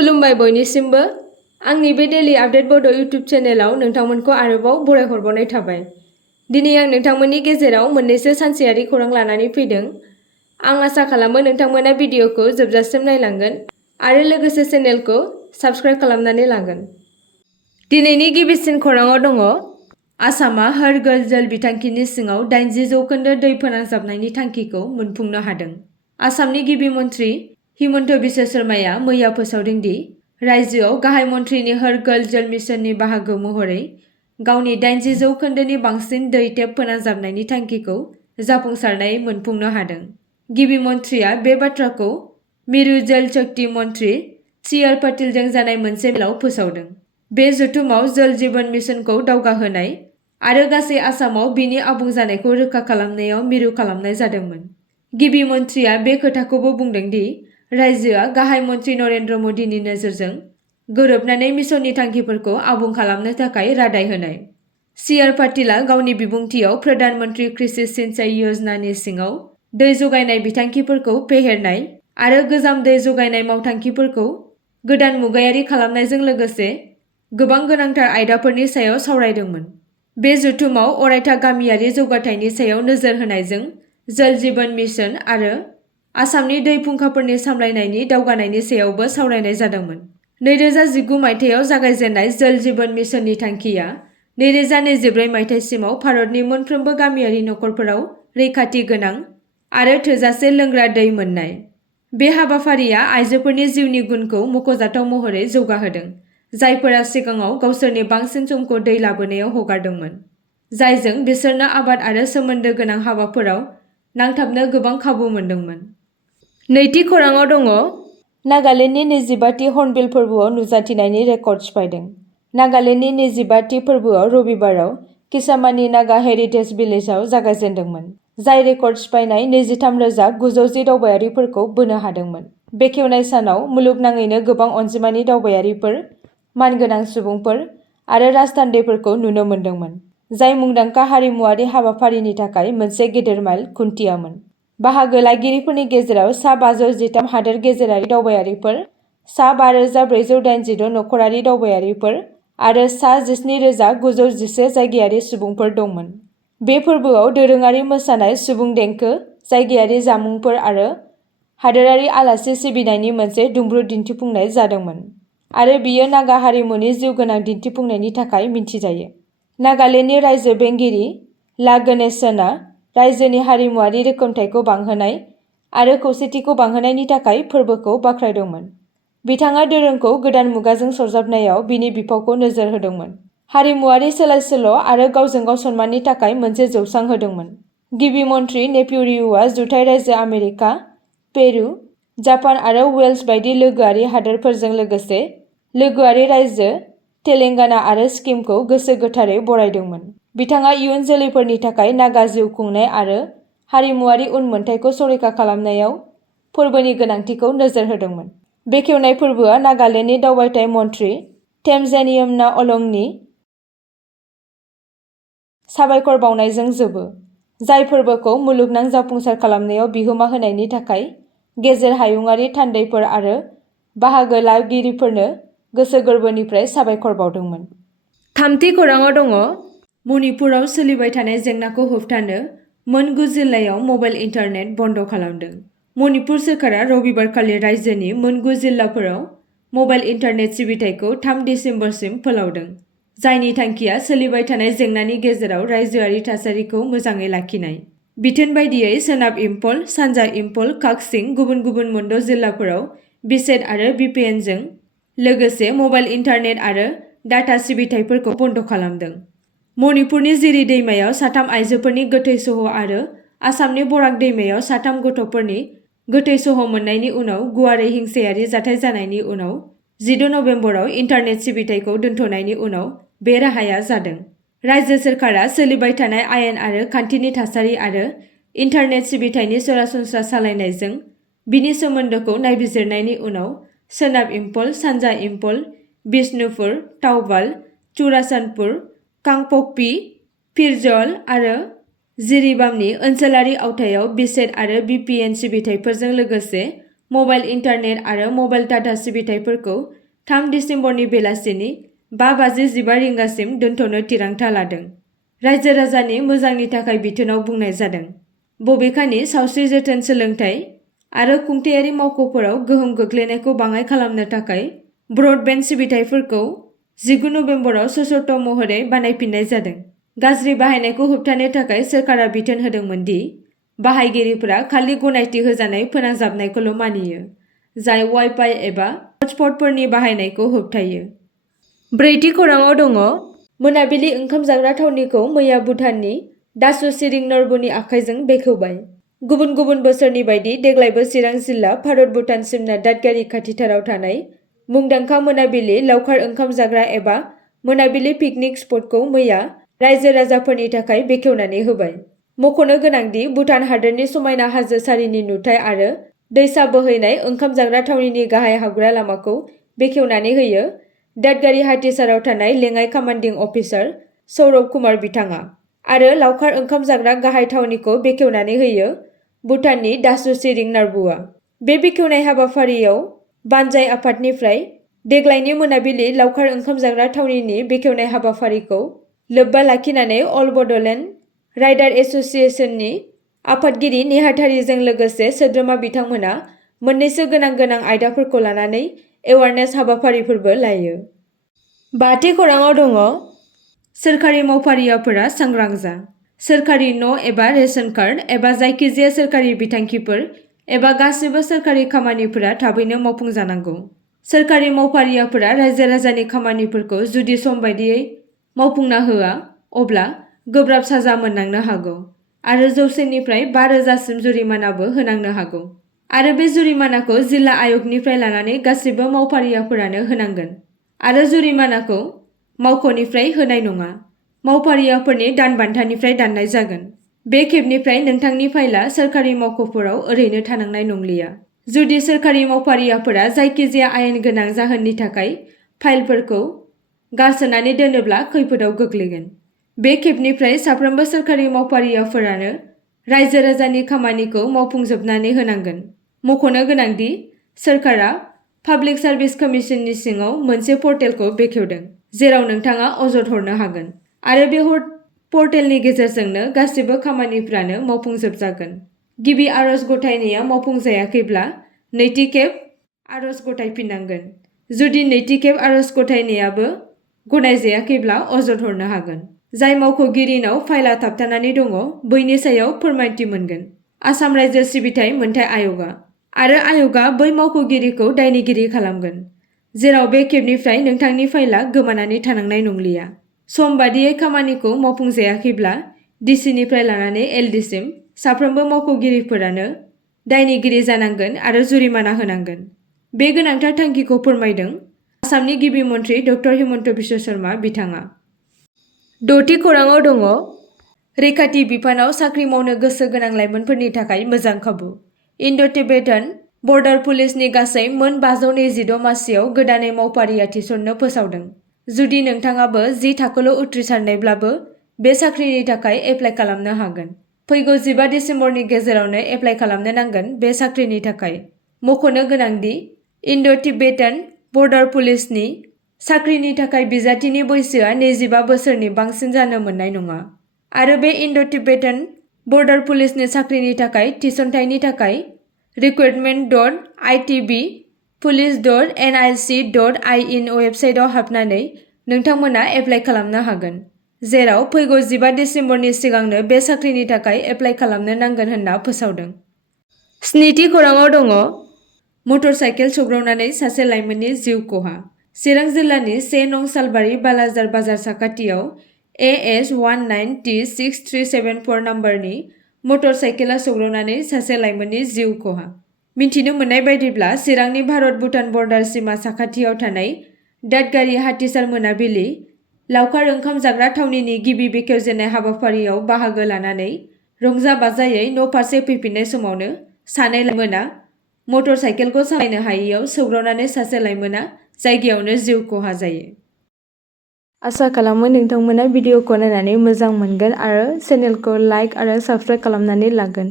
खुलुमबाय बयनिसिमबो आंनि बे डेली आपडेट बड' इउट्युब चेनेलाव नोंथांमोनखौ आरोबाव बरायहरबावनाय थाबाय। दिनै आं नोंथांमोननि गेजेराव मोननैसो सानसेयारि खौरां लानानै फैदों। आं आसा खालामो नोंथांमोना भिडिअखौ जोबजासिम नायलांगोन आरो लोगोसे चेनेलखौ साबस्क्राइब खालामनानै लागोन। दिनैनि गिबिसिन खौराङाव दङ आसामा हर घर जल बिथांखिनि सिङाव 80% दै फोनांजाबनायनि थांखिखौ मोनफुंनो हादों। आसामनि गिबि मन्थ्रि हिमन्त बिश्व शर्माया मैया फोसावदों दि रायजोआव गाहाय मन्थ्रिनि हर घर जल मिशननि बाहागो महरै गावनि 80% बांसिन दै टेप फोनांजाबनायनि थांखिखौ जाफुंसारनाय मोनफुंनो हादों। गिबि मन्थ्रिया बे बाथ्राखौ मिरु जल शक्ति मन्थ्रि सी.आर. पाटिलजों जानाय मोनसे मेलाव फोसावदों। बे जथुमाव जल जीवन मिशनखौ दावगाहोनाय आरो गासै आसामाव बिनि आबुं जानायखौ रोखा खालामनायाव मिरु खालामनाय जादोंमोन। गिबि मन्थ्रिया बे खोथाखौबो बुंदों दि रायजोआ गाहाय मन्थ्रि नरेन्द्र मदिनि नोजोरजों गोरोबनानै मिशननि थांखिफोरखौ आबुं खालामनो थाखाय रादाय होनाय। सी.आर. पाटिलआ गावनि बिबुंथियाव प्रधान मन्त्रि कृषि सिंचाई योजनानि सिङाव दै जगायनाय बिथांखिफोरखौ फेहेरनाय आरो गोजाम दै जगायनाय मावथांखिफोरखौ गोदान मुगायारि खालामनायजों लोगोसे गोबां गोनांथार आयदाफोरनि सायाव सावरायदोंमोन। बे जथुमाव अरायथा गामियारि जौगाथायनि सायाव नोजोर होनायजों जल जीवन मिशन आरो आसामनि दै फुंखाफोरनि सामलायनायनि दावगानायनि सायावबो सावरायनाय जादोंमोन। 2019 मायथाइयाव जागायजेननाय जल जीवन मिशननि थांखिया 2024 मायथाइसिमाव भारतनि मोनफ्रोमबो गामियारि नखरफोराव रैखाथि गोनां आरो थोजासे लोंग्रा दै मोन्नाय। बे हाबाफारिया आइजोफोरनि जिउनि गुनखौ मख'जाथाव महरै जौगाहोदों, जायफोरा सिगाङाव गावसोरनि बांसिन समखौ दै लाबोनायाव हगारदोंमोन, जायजों बिसोरनो आबाद आरो सोमोन्दो गोनां हाबाफोराव नांथाबनो गोबां खाबु मोनदोंमोन। नैथि खौराङाव दङ नागालेन्डनि 25थि हर्नबिल फोरबोआव नुजाथिनायनि रेकर्ड सिफायदों। नागालेन्डनि 25थि फोरबोआव रबिबाराव किसामानि नागा हेरिटेज भिलेजआव जागायजेन्दोंमोन, जाय रेकर्ड सिफायनाय 23,910 दावबायारिफोरखौ बोनो हादोंमोन। बेखेवनाय सानाव मुलुगनाङैनो गोबां अनजिमानि दावबायारिफोर, मानगोनां सुबुंफोर आरो राजथान्दैफोरखौ नुनो मोनदोंमोन, जाय मुंदांखा हारिमुआरि हाबाफारिनि थाखाय मोनसे गेदेर माइल खुन्थियामोन। बाहागो लागिरिफोरनि गेजेराव सा 513 हादोर गेजेरारि दावबायारिफोर, सा 5,486 नखरारि दावबायारिफोर आरो सा 17,911 जायगायारि सुबुंफोर दंमोन। बे फोरबोआव दोरोङारि मोसानाय, सुबुं देंखो, जायगायारि जामुंफोर आरो हादोरारि आलासि सिबिनायनि मोनसे दुंब्रुद दिन्थिफुंनाय जादोंमोन आरो बियो नागा हारिमुनि जिउगोनां दिन्थिफुंनायनि थाखाय मिन्थिजायो। नागालेन्डनि रायजो बेंगिरि ला गणेशनआ रायजोनि हारिमुआरि रोखोमथायखौ बांहोनाय आरो खौसेथिखौ बांहोनायनि थाखाय फोरबोखौ बाख्नायदोंमोन। बिथाङा दोरोंखौ गोदान मुगाजों सरजाबनायाव बिनि बिफावखौ नोजोर होदोंमोन, हारिमुआरि सोलायसोल' आरो गावजों गाव सनमाननि थाखाय मोनसे जौसां होदोंमोन। गिबि मन्थ्रि नेफ्युरिय'आ जुथाइ रायजो आमेरिका, पेरु, जापान आरो वेल्स बायदि लोगोआरि हादोरफोरजों लोगोसे लोगोआरि रायजो तेलेंगाना आरो सिक्किमखौ गोसो गोथारै बरायदोंमोन। बिथाङा इयुन जोलैफोरनि थाखाय नागा जिउ खुंनाय आरो हारिमुआरि उनमोनथायखौ संरैखा खालामनायाव फोरबोनि गोनांथिखौ नोजोर होदोंमोन। बेखेवनाय फोरबोआ नागालेन्डनि दावबायथाय मन्थ्रि थेमजेनियमना अलंनि साबायखर बावनायजों जोबो, जाय फोरबोखौ मुलुगनां जाफुंसार खालामनायाव बिहोमा होनायनि थाखाय गेजेर हायुंआरि थान्दैफोर आरो बाहागो लागिरिफोरनो गोसो गोरबोनिफ्राय साबायखर बावदोंमोन। थामथि खौराङाव दङ मणिपुराव सोलिबाय थानाय जेंनाखौ होबथानो मोन 9 जिल्लायाव मबाइल इन्टारनेट बन्द खालामदों। मणिपुर सोरखारा रबिबारखालि रायजोनि मोन 9 जिल्लाफोराव मबाइल इन्टारनेट सिबिथायखौ 3 दिसेम्बरसिम फोलावदों, जायनि थांखिया सोलिबाय थानाय जेंनानि गेजेराव रायजोआरि थासारिखौ मोजाङै लाखिनाय। बिथोन बायदियै सोनाब इम्फल, सानजा इम्फल, काक्सिं, गुबुन गुबुन मोनद' जिल्लाफोराव बिसेट आरो भिपिएनजों लोगोसे मबाइल इन्टारनेट आरो डाटा सिबिथायफोरखौ बन्द खालामदों। मणिपुरनि जिरि दैमायाव 3 आइजोफोरनि गोथै सह' आरो आसामनि बराक दैमायाव 3 गथ'फोरनि गोथै सह' मोननायनि उनाव गुवारै हिंसायारि जाथाय जानायनि उनाव 16 नबेम्बराव इन्टारनेट सिबिथायखौ दोनथ'नायनि उनाव बे राहाया जादों। रायजो सोरखारा सोलिबाय थानाय आयेन आरो खान्थिनि थासारि आरो इन्टारनेट सिबिथायनि सरासनस्रा सालायनायजों बिनि सोमोन्दोखौ नायबिजिरनायनि उनाव सोनाब इम्फल, सानजा इम्फल, बिष्णुपुर, थाउबाल, चुराचान्दपुर, कांपकपि, फिरजल आरो जिरिबामनि ओनसोलारि आवथायाव बिसेट आरो भिपिएन सिबिथायफोरजों लोगोसे मबाइल इन्टारनेट आरो मबाइल डाटा सिबिथाइफोरखौ 3 दिसेम्बरनि बेलासिनि 5:15 रिंगासिम दोनथ'नो थिरांथा लादों। रायजो राजानि मोजांनि थाखाय बिथोनाव बुंनाय जादों। बबेखानि सावस्रि जोथोन सोलोंथाइ आरो खुंथायारि मावख'फोराव गोहोम गोग्लैनायखौ बाङाइ खालामनो थाखाय ब्रडबेन्ड सिबिथाइफोरखौ 19 नबेम्बराव सशर्त महरै बानायफिननाय जादों। गाज्रि बाहायनायखौ होबथानो थाखाय सोरखारा बिथोन होदोंमोन दि बाहायगिरिफोरा खालि गनायथि होजानाय फोनांजाबनायखौल' मानियो, जाय वाइ-फाइ एबा हटस्पटफोरनि बाहायनायखौ होबथायो। ब्रैथि खौरांआव दङ। मोनाबिलि ओंखाम जाग्रा थावनिखौ मैया भुटाननि दासु सिरिं नर्बुनि आखाइजों बेखेवबाय। गुबुन गुबुन बोसोरनि बायदि देग्लायबो चिरां जिल्ला भारत-भुटान सिमना दादगारि खाथिथाराव थानाय मुंदांखा मोनाबिलि लावखार ओंखाम जाग्रा एबा मोनाबिलि पिकनिक स्पटखौ मैया रायजो राजाफोरनि थाखाय बेखेवनानै होबाय। मख'नो गोनांदि भुटान हादोरनि समायना हाजो सारिनि नुथाय आरो दैसा बोहैनाय ओंखाम जाग्रा थावनिनि गाहाय हाबग्रा लामाखौ बेखेवनानै होयो दादगारि हाथिसाराव थानाय लेङाइ कामान्डिं अफिसार सौरभ कुमार बिथाङा आरो लावखार ओंखाम जाग्रा गाहाय थावनिखौ बेखेवनानै होयो भुटाननि दासु सिरिं नार्बुआ। बे बेखेवनाय हाबाफारियाव बानजाय आफादनिफ्राय देग्लायनि मोनाबिलि लावखार ओंखाम जाग्रा थावनिनि बेखेवनाय हाबाफारिखौ लोब्बा लाखिनानै अल बड'लेण्ड राइडार एस'सिएशननि आफादगिरि नेहाथारिजों लोगोसे सोद्रोमा बिथांमोना मोननैसो गोनां आयदाफोरखौ लानानै एवारनेस हाबाफारिफोरबो लायो। बाथि खौरांआव दङ। सोरखारि मावफारियाफोरा सांग्रां जा। सोरखारि न' एबा रेशन कार्ड एबा जायखिजाया सोरखारि बिथांखिफोर एबा गासिबो सोरखारि खामानिफोरा थाबैनो मावफुंजानांगौ। सोरखारि मावफारियाफोरा रायजो राजानि खामानिफोरखौ जुदि सम बायदियै मावफुंना होआ अब्ला गोब्राब साजा मोननांनो हागौ आरो 100निफ्राय 5,000सिम जुरिमानाबो होनांनो हागौ आरो बे जुरिमानाखौ जिल्ला आय'गनिफ्राय लानानै गासिबो मावफारियाफोरानो होनांगोन आरो जुरिमानाखौ मावख'निफ्राय होनाय नङा, मावफारियाफोरनि दानबान्थानिफ्राय दाननाय जागोन। बे खेबनिफ्राय नोंथांनि फाइलआ सोरखारि मावख'फोराव ओरैनो थानांनाय नंलिया। जुदि सोरखारि मावफारियाफोरा जायखिजाया आयेन गोनां जाहोननि थाखाय फाइलफोरखौ गारसोनानै दोनोब्ला खैफोदाव गोग्लैगोन। बे खेबनिफ्राय साफ्रोमबो सोरखारि मावफारियाफोरानो रायजो राजानि खामानिखौ मावफुंजोबनानै होनांगोन। मख'नो गोनांदि सोरखारा पाब्लिक सार्भिस कमिशननि सिङाव मोनसे पर्टेलखौ बेखेवदों जेराव नोंथाङा अजद हरनो हागोन आरो बे पर्टेलनि गेजेरजोंनो गासिबो खामानिफ्रानो मावफुंजोबजागोन। गिबि आर'ज गथायनाया मावफुंजायाखैब्ला नैथि खेब आर'ज गथायफिननांगोन। जुदि नैथि खेब आर'ज गथायनायाबो गनायजायाखैब्ला अजद हरनो हागोन। जाय मावख'गिरिनाव फाइलआ थाबथानानै दङ बैनि सायाव फोरमायथि मोनगोन। आसाम रायजो सिबिथाइ मोनथाय आय'गआ आरो आय'गआ बै मावख'गिरिखौ दायनिगिरि खालामगोन जेराव बे खेबनिफ्राय नोंथांनि फाइलआ गोमानानै थानांनाय नंलिया। सम बादियै खामानिखौ मावफुंजायाखैब्ला डिसिनिफ्राय लानानै एलडिसिम साफ्रोमबो मावख'गिरिफोरानो दायनिगिरि जानांगोन आरो जुरिमाना होनांगोन। बे गोनांथार थांखिखौ फोरमायदों आसामनि गिबि मन्थ्रि ड हिमन्त बिश्व शर्मा बिथाङा। द'थि खौरांआव दङ। रैखाथि बिफानाव साख्रि मावनो गोसो गोनां लाइमोनफोरनि थाखाय मोजां खाबु। इन्ड'-टिबेटान बर्डार पुलिसनि गासै मोन 526 मासियाव गोदानै मावफारिया थिसननो फोसावदों। जुदि नोंथाङाबो 10 थाखोल' उथ्रिसारनायब्लाबो बे साख्रिनि थाखाय एप्लाइ खालामनो हागोन। फैगौ 15 दिसेम्बरनि गेजेरावनो एप्लाइ खालामनो नांगोन बे साख्रिनि थाखाय। मख'नो गोनांदि इन्ड'-टिबेटान बर्डार पुलिसनि साख्रिनि थाखाय बिजाथिनि बैसोआ 25 बोसोरनि बांसिन जानो मोननाय नङा आरो बे इन्ड'-टिबेटान बर्डार पुलिसनि साख्रिनि थाखाय थिसनथायनि थाखाय recruitment.itbpolice.nic.in वेबसाइटआव हाबनानै नोंथांमोना एप्लाइ खालामनो हागोन, जेराव फैगौ 15 दिसेम्बरनि सिगांनो बे साख्रिनि थाखाय एप्लाइ खालामनो नांगोन होनना फोसावदों। स्निथि खौरांआव दङ। मटर साइकेल सौग्रावनानै सासे लाइमोननि जिउ खहा। चिरां जिल्लानि 1 नं सालबारि बालाजार बाजार साखाथियाव AS19T6374 नाम्बारनि मटर साइकेला सौग्रावनानै सासे लाइमोननि जिउ खहा। मिथिनो मोननाय बायदिब्ला चिरांनि भारत-भुटान बर्डार सिमा साखाथियाव थानाय दादगारि हाथिसार मोनाबिलि लावखार ओंखाम जाग्रा थावनिनि गिबि बेखेवजेननाय हाबाफारियाव बाहागो लानानै रंजा-बाजायै न' फारसे फैफिननाय समावनो सानै लाइमोना मटर साइकेलखौ सालायनो हायैयाव सौग्रावनानै सासे लाइमोना जायगायावनो जिउ खहा जायो। आसा खालामो नोंथांमोना भिडिअखौ नायनानै मोजां मोनगोन आरो चेनेलखौ लाइक आरो साबस्क्राइब खालामनानै लागोन।